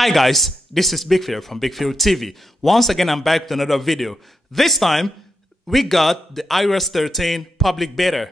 Hi guys, this is Big Phil from Big Phil TV. Once again, I'm back to another video. This time, we got the iOS 13 public beta.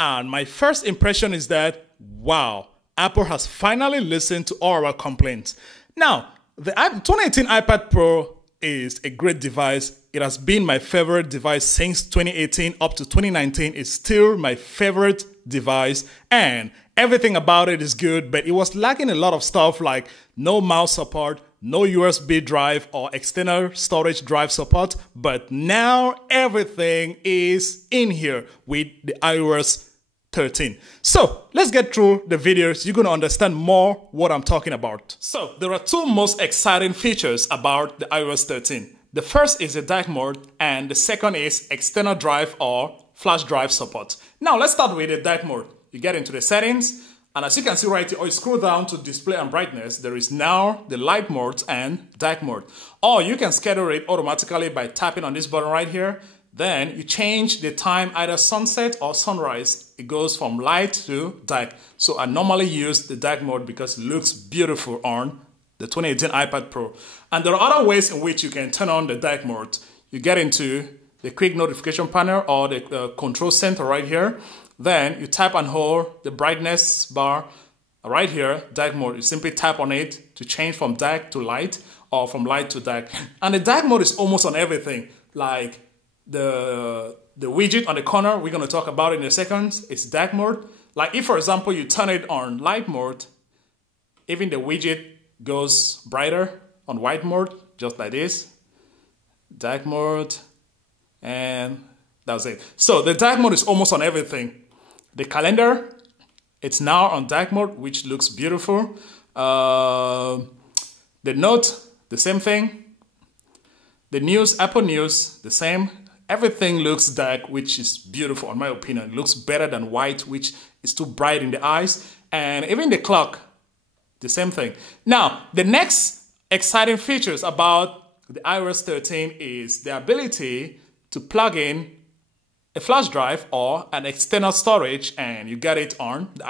And my first impression is that, wow, Apple has finally listened to all our complaints. Now, the 2018 iPad Pro is a great device. It has been my favorite device since 2018 up to 2019. It's still my favorite device and everything about it is good, but it was lacking a lot of stuff like no mouse support, no USB drive or external storage drive support. But now everything is in here with the iOS 13. So let's get through the videos. You're going to understand more what I'm talking about. So there are two most exciting features about the iOS 13. The first is the dark mode and the second is external drive or flash drive support. Now let's start with the dark mode. You get into the settings, and as you can see right here, or you scroll down to display and brightness, there is now the light mode and dark mode. Or you can schedule it automatically by tapping on this button right here. Then you change the time, either sunset or sunrise. It goes from light to dark. So I normally use the dark mode because it looks beautiful on the 2018 iPad Pro. And there are other ways in which you can turn on the dark mode. You get into the quick notification panel or the control center right here. Then you tap and hold the brightness bar right here, dark mode. You simply tap on it to change from dark to light or from light to dark. And the dark mode is almost on everything, like the widget on the corner. We're going to talk about it in a second. It's dark mode. Like if, for example, you turn it on light mode, even the widget goes brighter on white mode, just like this. Dark mode, and that's it. So the dark mode is almost on everything. The calendar, it's now on dark mode, which looks beautiful. The note, the same thing. The news, Apple News, the same. Everything looks dark, which is beautiful in my opinion. It looks better than white, which is too bright in the eyes. And even the clock, the same thing. Now, the next exciting features about the iOS 13 is the ability to plug in a flash drive or an external storage, and you get it on the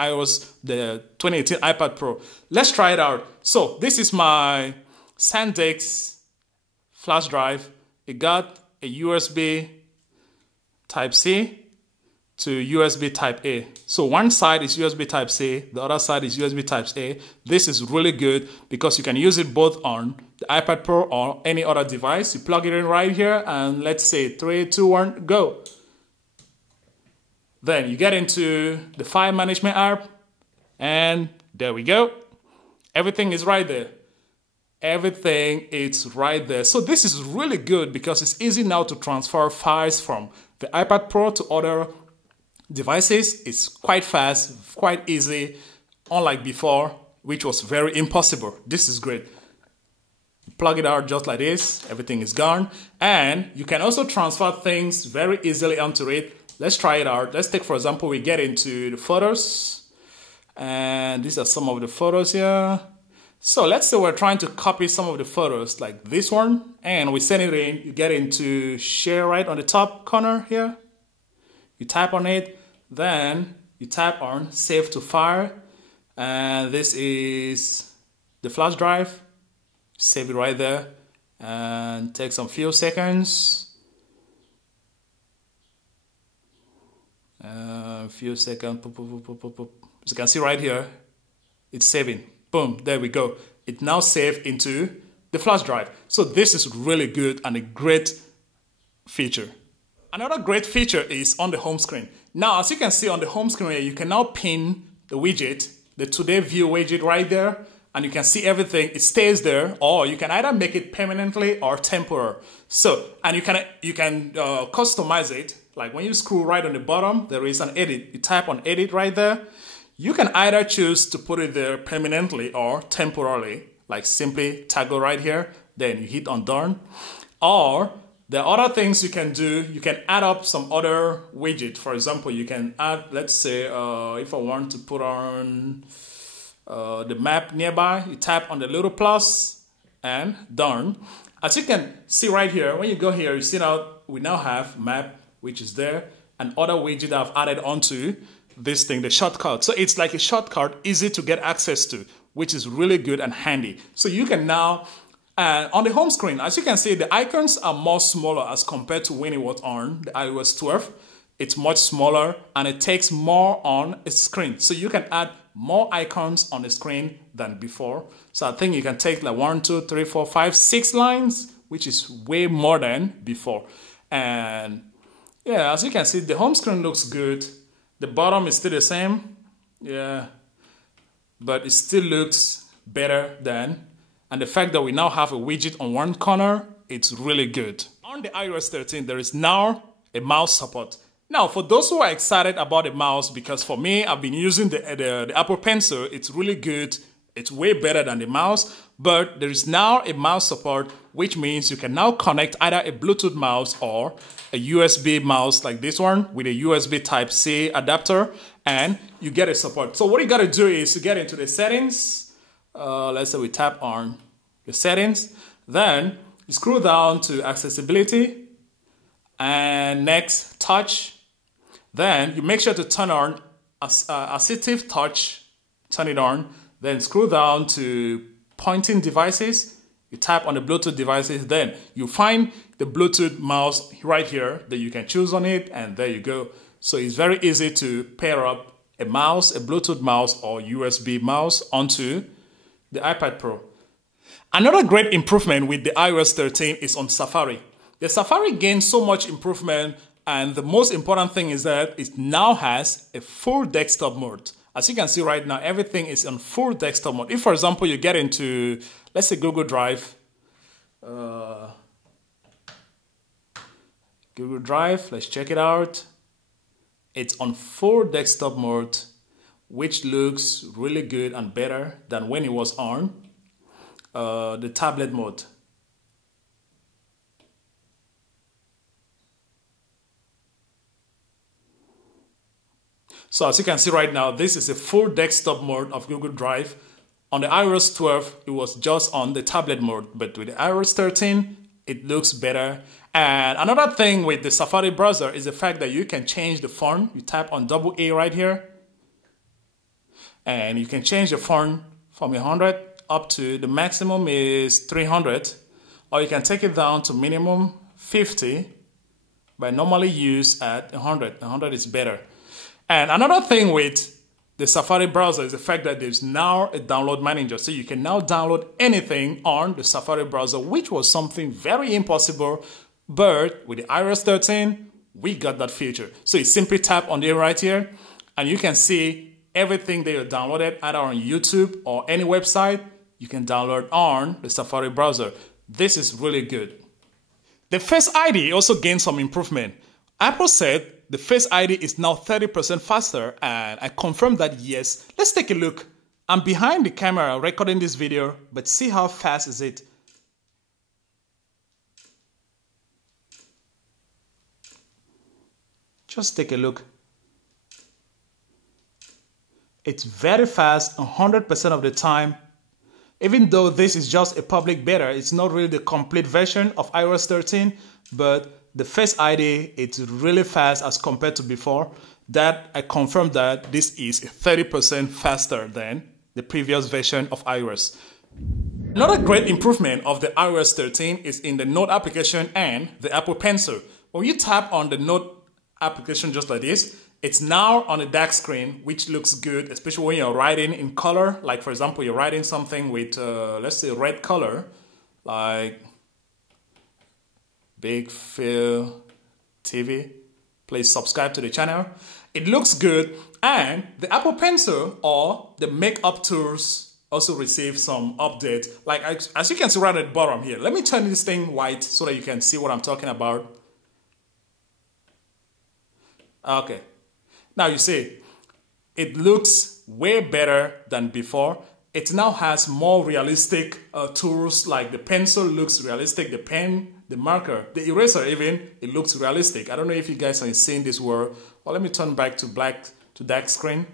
the 2018 iPad Pro. Let's try it out. So this is my SanDisk flash drive. It got a USB Type-C to USB Type-A. So one side is USB Type-C, the other side is USB Type-A. This is really good because you can use it both on the iPad Pro or any other device. You plug it in right here and let's say 3, 2, 1, go. Then you get into the file management app and there we go. Everything is right there. Everything is right there. So this is really good because it's easy now to transfer files from the iPad Pro to other devices. It's quite fast, quite easy, unlike before, which was very impossible. This is great. You plug it out just like this, everything is gone. And you can also transfer things very easily onto it. Let's try it out. Let's take, for example, we get into the photos. And these are some of the photos here. So let's say we're trying to copy some of the photos like this one. And we send it in. You get into share right on the top corner here. You tap on it. Then you tap on save to file. And this is the flash drive. Save it right there. And take some few seconds. Few seconds. As you can see right here, it's saving. Boom, there we go. It now saved into the flash drive. So this is really good and a great feature. Another great feature is on the home screen. Now, as you can see on the home screen here, you can now pin the widget, the Today View widget right there, and you can see everything. It stays there, or you can either make it permanently or temporary. So, and you can customize it. Like when you scroll right on the bottom, there is an edit. You tap on edit right there. You can either choose to put it there permanently or temporarily, like simply toggle right here, then you hit on done. Or there are other things you can do. You can add up some other widget. For example, you can add, let's say, if I want to put on the map nearby, you tap on the little plus and done. As you can see right here, when you go here, you see now we now have map, which is there, and other widget I've added onto this thing, the shortcut. So it's like a shortcut, easy to get access to. which is really good and handy. So you can now, on the home screen, as you can see, the icons are more smaller as compared to when it was on the iOS 12. It's much smaller and it takes more on a screen. So you can add more icons on the screen than before. So I think you can take like 1, 2, 3, 4, 5, 6 lines, which is way more than before. And yeah, as you can see, the home screen looks good. The bottom is still the same. Yeah, but it still looks better than. And the fact that we now have a widget on one corner, it's really good. On the iOS 13, there is now a mouse support. Now, for those who are excited about the mouse, because for me, I've been using the Apple Pencil, it's really good. It's way better than the mouse, but there is now a mouse support, which means you can now connect either a Bluetooth mouse or a USB mouse like this one with a USB Type-C adapter, and you get a support. So what you got to do is to get into the settings. Let's say we tap on the settings, then you scroll down to accessibility, and next touch. Then you make sure to turn on assistive touch, turn it on. Then scroll down to pointing devices. You tap on the Bluetooth devices. Then you find the Bluetooth mouse right here that you can choose on it. And there you go. So it's very easy to pair up a mouse, a Bluetooth mouse or USB mouse onto the iPad Pro. Another great improvement with the iOS 13 is on Safari. The Safari gained so much improvement, and the most important thing is that it now has a full desktop mode. As you can see right now, everything is on full desktop mode. If, for example, you get into, let's say, Google Drive. Google Drive, let's check it out. It's on full desktop mode, which looks really good and better than when it was on the tablet mode. So as you can see right now, this is a full desktop mode of Google Drive. On the iOS 12, it was just on the tablet mode, but with the iOS 13, it looks better. And another thing with the Safari browser is the fact that you can change the font. You tap on AA right here, and you can change the font from 100 up to the maximum is 300, or you can take it down to minimum 50, but normally use at 100. 100 is better. And another thing with the Safari browser is the fact that there's now a download manager. So you can now download anything on the Safari browser, which was something very impossible. But with the iOS 13, we got that feature. So you simply tap on it right here, and you can see everything that you downloaded either on YouTube or any website, you can download on the Safari browser. This is really good. The Face ID also gained some improvement. Apple said the Face ID is now 30% faster, and I confirmed that yes. Let's take a look. I'm behind the camera recording this video, but see how fast is it? Just take a look. It's very fast 100% of the time. Even though this is just a public beta, it's not really the complete version of iOS 13, but the Face ID, it's really fast as compared to before. That I confirmed that this is 30% faster than the previous version of iOS. Another great improvement of the iOS 13 is in the Note application and the Apple Pencil. When you tap on the Note application just like this, it's now on a dark screen, which looks good, especially when you're writing in color. Like, for example, you're writing something with, let's say, red color, like Big Phil TV. Please subscribe to the channel. It looks good, and the Apple Pencil or the makeup tools also receive some updates. Like, as you can see right at the bottom here, let me turn this thing white so that you can see what I'm talking about. Okay. Now you see, it looks way better than before. It now has more realistic tools, like the pencil looks realistic, the pen, the marker, the eraser even, it looks realistic. I don't know if you guys are seeing this word. Well, let me turn back to dark screen.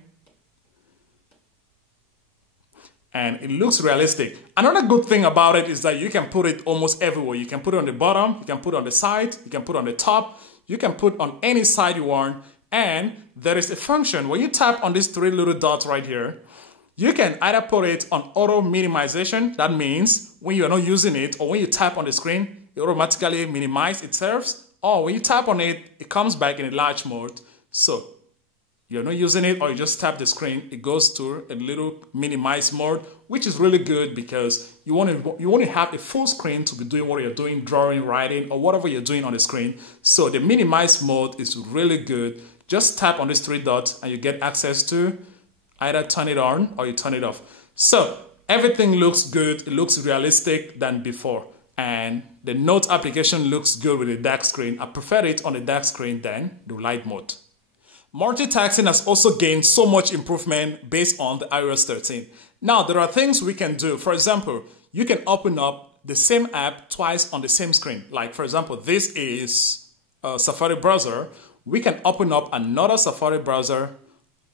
And it looks realistic. Another good thing about it is that you can put it almost everywhere. You can put it on the bottom, you can put it on the side, you can put it on the top, you can put it on any side you want. And there is a function, when you tap on these three little dots right here, You can either put it on auto minimization. That means when you are not using it or when you tap on the screen, it automatically minimizes itself. Or when you tap on it, it comes back in a large mode. So you're not using it or you just tap the screen, it goes to a little minimize mode, which is really good because you want to have a full screen to be doing what you're doing, drawing, writing, or whatever you're doing on the screen. So the minimize mode is really good. Just tap on these three dots and you get access to either turn it on or you turn it off. So everything looks good. It looks realistic than before. And the Note application looks good with the dark screen. I prefer it on the dark screen than the light mode. Multitasking has also gained so much improvement based on the iOS 13. Now, there are things we can do. For example, you can open up the same app twice on the same screen. Like, for example, this is a Safari browser. We can open up another Safari browser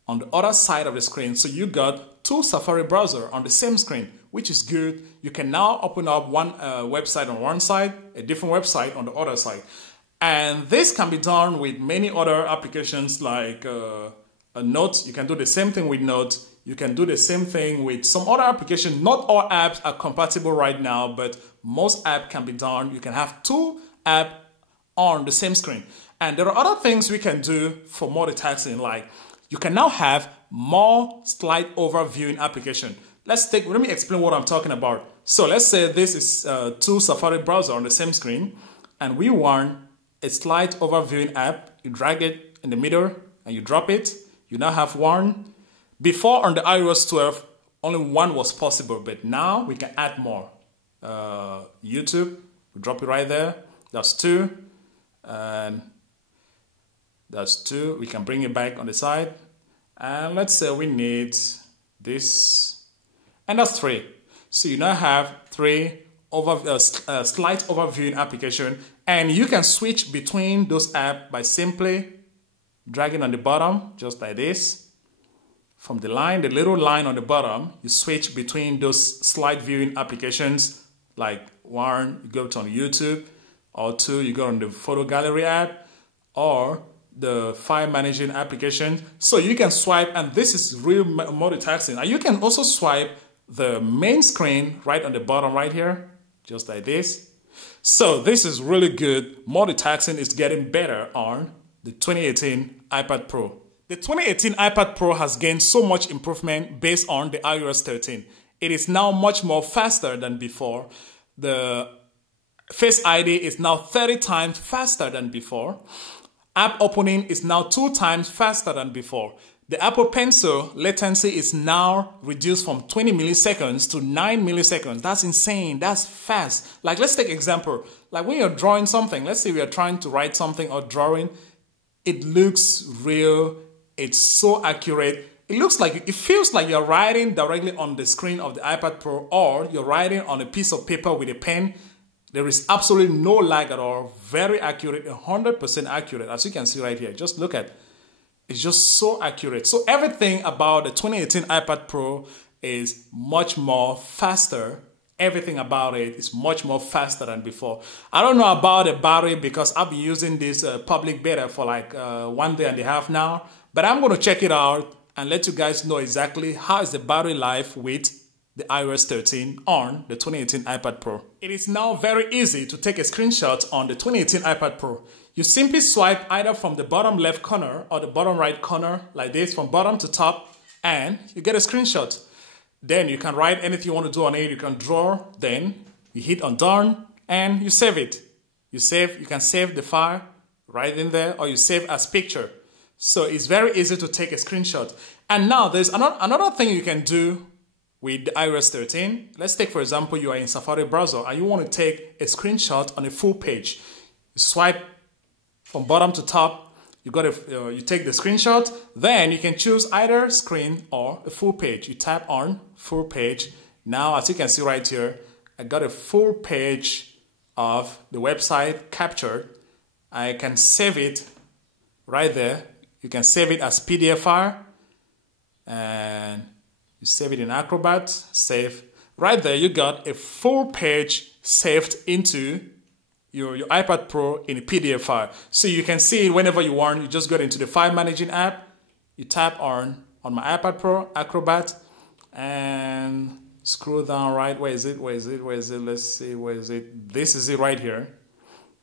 on the other side of the screen. So you got two Safari browsers on the same screen, which is good. You can now open up one website on one side, a different website on the other side. And this can be done with many other applications like a Note. You can do the same thing with Note. You can do the same thing with some other application. Not all apps are compatible right now, but most apps can be done. You can have two apps on the same screen. And there are other things we can do for multitasking, like you can now have more slide over viewing application. Let me explain what I'm talking about. So let's say this is two Safari browsers on the same screen, and we want a slide over viewing app. You drag it in the middle and you drop it. You now have one. Before on the iOS 12, only one was possible, but now we can add more. YouTube, we drop it right there. That's two. And that's two. We can bring it back on the side. And let's say we need this. And that's three. So you now have three slide overviewing application. And you can switch between those apps by simply dragging on the bottom, just like this. From the little line on the bottom, you switch between those slide viewing applications. Like one, you go to on YouTube, or two, you go on the photo gallery app, or the file managing application. So you can swipe, and this is real multitasking. And you can also swipe the main screen right on the bottom right here, just like this. So this is really good. Multitasking is getting better on the 2018 iPad Pro. The 2018 iPad Pro has gained so much improvement based on the iOS 13. It is now much more faster than before. The Face ID is now 30 times faster than before. App opening is now 2 times faster than before. The Apple Pencil latency is now reduced from 20 milliseconds to 9 milliseconds. That's insane. That's fast. Like, let's take an example. Like when you're drawing something, let's say we are trying to write something or drawing, it looks real. It's so accurate. It feels like you're writing directly on the screen of the iPad Pro, or you're writing on a piece of paper with a pen. There is absolutely no lag at all. Very accurate, 100% accurate. As you can see right here, just look at. It's just so accurate. So everything about the 2018 iPad Pro is much more faster. Everything about it is much more faster than before. I don't know about the battery because I've been using this public beta for like 1 day and a half now. But I'm going to check it out and let you guys know exactly how is the battery life with the iOS 13 on the 2018 iPad Pro. It is now very easy to take a screenshot on the 2018 iPad Pro. You simply swipe either from the bottom left corner or the bottom right corner like this, from bottom to top, and you get a screenshot. Then you can write anything you want to do on it. You can draw, then you hit on done and you save it. You can save the file right in there, or you save as picture. So it's very easy to take a screenshot. And now there's another thing you can do with the iOS 13. Let's take, for example, you are in Safari browser and you want to take a screenshot on a full page. You swipe from bottom to top, you take the screenshot, then you can choose either screen or a full page. You tap on full page. Now, as you can see right here, I got a full page of the website captured. I can save it right there. You can save it as PDF file, and you save it in Acrobat, save. Right there, you got a full page saved into your iPad Pro in a PDF file. So you can see it whenever you want. You just go into the file managing app, you tap on my iPad Pro, Acrobat, and scroll down right. Where is it? Where is it? Where is it? Let's see. Where is it? This is it right here.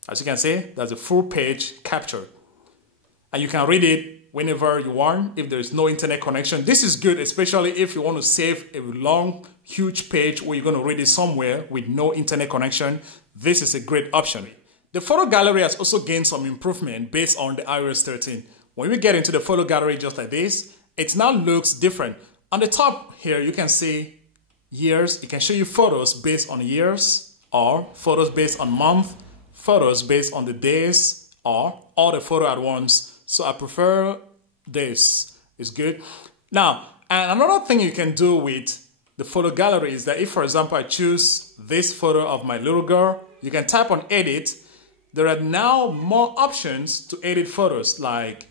As you can see, that's a full page captured. And you can read it whenever you want if there is no internet connection. This is good, especially if you want to save a long, huge page where you're going to read it somewhere with no internet connection. This is a great option. The photo gallery has also gained some improvement based on the iOS 13. When we get into the photo gallery just like this, it now looks different. On the top here, you can see years. It can show you photos based on years, or photos based on month, photos based on the days, or all the photo at once. So I prefer this. It's good. Now, and another thing you can do with the photo gallery is that if, for example, I choose this photo of my little girl, you can type on edit. There are now more options to edit photos. Like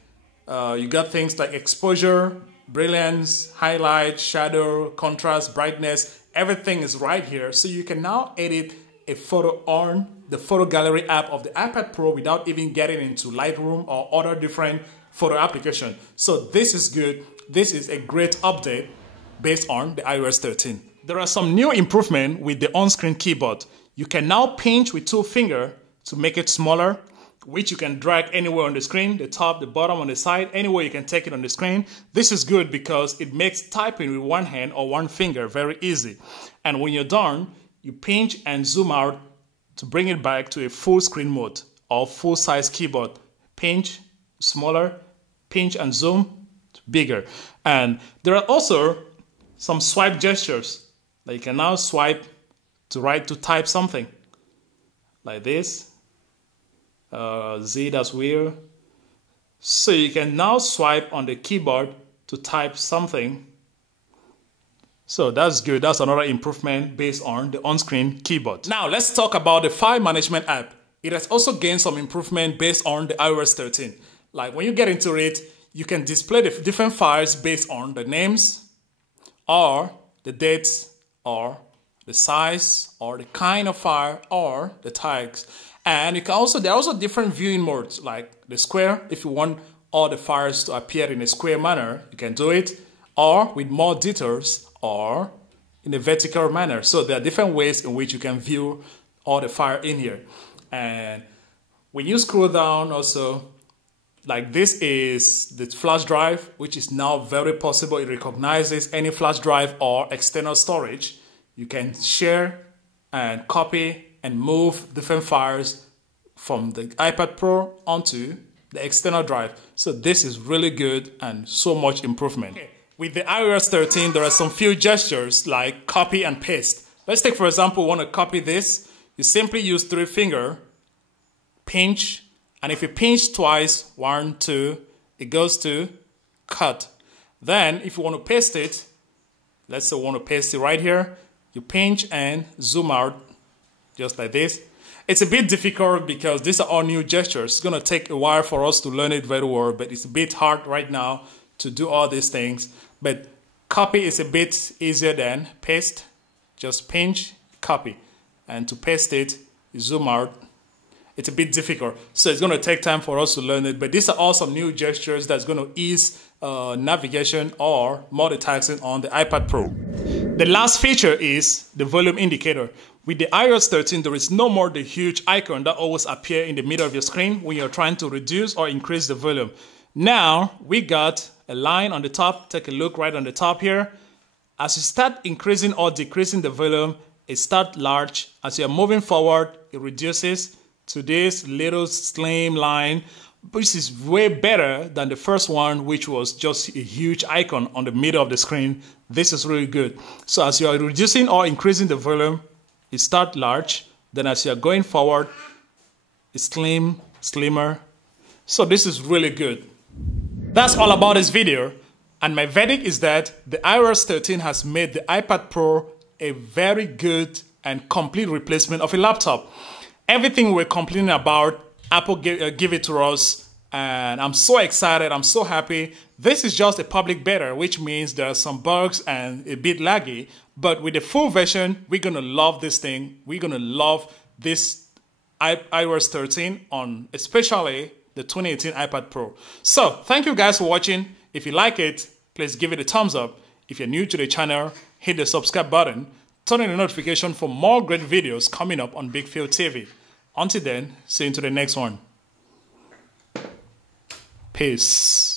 you got things like exposure, brilliance, highlight, shadow, contrast, brightness. Everything is right here. So you can now edit a photo on the photo gallery app of the iPad Pro without even getting into Lightroom or other different photo application. So this is good. This is a great update based on the iOS 13. There are some new improvements with the on-screen keyboard. You can now pinch with 2 fingers to make it smaller, which you can drag anywhere on the screen, the top, the bottom, on the side, anywhere you can take it on the screen. This is good because it makes typing with one hand or one finger very easy. And when you're done, you pinch and zoom out to bring it back to a full screen mode or full size keyboard. Pinch, smaller, pinch and zoom, bigger. And there are also some swipe gestures. Like you can now swipe to type something. Like this. Z, that's weird. So you can now swipe on the keyboard to type something. So that's good. That's another improvement based on the on-screen keyboard. Now let's talk about the file management app. It has also gained some improvement based on the iOS 13. Like when you get into it, you can display the different files based on the names or the dates or the size or the kind of file or the tags. And you can also, there are also different viewing modes, like the square. If you want all the files to appear in a square manner, you can do it, or with more details, or in a vertical manner. So there are different ways in which you can view all the file in here. And when you scroll down also, like this is the flash drive, which is now very possible. It recognizes any flash drive or external storage. You can share and copy and move different files from the iPad Pro onto the external drive. So this is really good and so much improvement. Okay. With the iOS 13, there are some few gestures like copy and paste. Let's take, for example, want to copy this. You simply use 3 fingers, pinch, and if you pinch twice, 1, 2, it goes to cut. Then if you want to paste it, let's say we want to paste it right here, you pinch and zoom out just like this. It's a bit difficult because these are all new gestures. It's going to take a while for us to learn it very well, but it's a bit hard right now to do all these things. But copy is a bit easier than paste. Just pinch, copy. And to paste it, you zoom out. It's a bit difficult. So it's going to take time for us to learn it. But these are all some new gestures that's going to ease navigation or multitasking on the iPad Pro. The last feature is the volume indicator. With the iOS 13, there is no more the huge icon that always appears in the middle of your screen when you're trying to reduce or increase the volume. Now, we got a line on the top. Take a look right on the top here. As you start increasing or decreasing the volume, it starts large. As you're moving forward, it reduces to this little slim line, which is way better than the first one, which was just a huge icon on the middle of the screen. This is really good. So as you are reducing or increasing the volume, it starts large. Then as you're going forward, it's slim, slimmer. So this is really good. That's all about this video. And my verdict is that the iOS 13 has made the iPad Pro a very good and complete replacement of a laptop. Everything we're complaining about, Apple give it to us, and I'm so excited, I'm so happy. This is just a public beta, which means there are some bugs and a bit laggy, but with the full version, we're gonna love this thing. We're gonna love this iOS 13 on especially the 2018 iPad Pro. So thank you guys for watching. If you like it, please give it a thumbs up. If you're new to the channel, hit the subscribe button, turn on the notification for more great videos coming up on Big Phil TV. Until then, see you into the next one. Peace.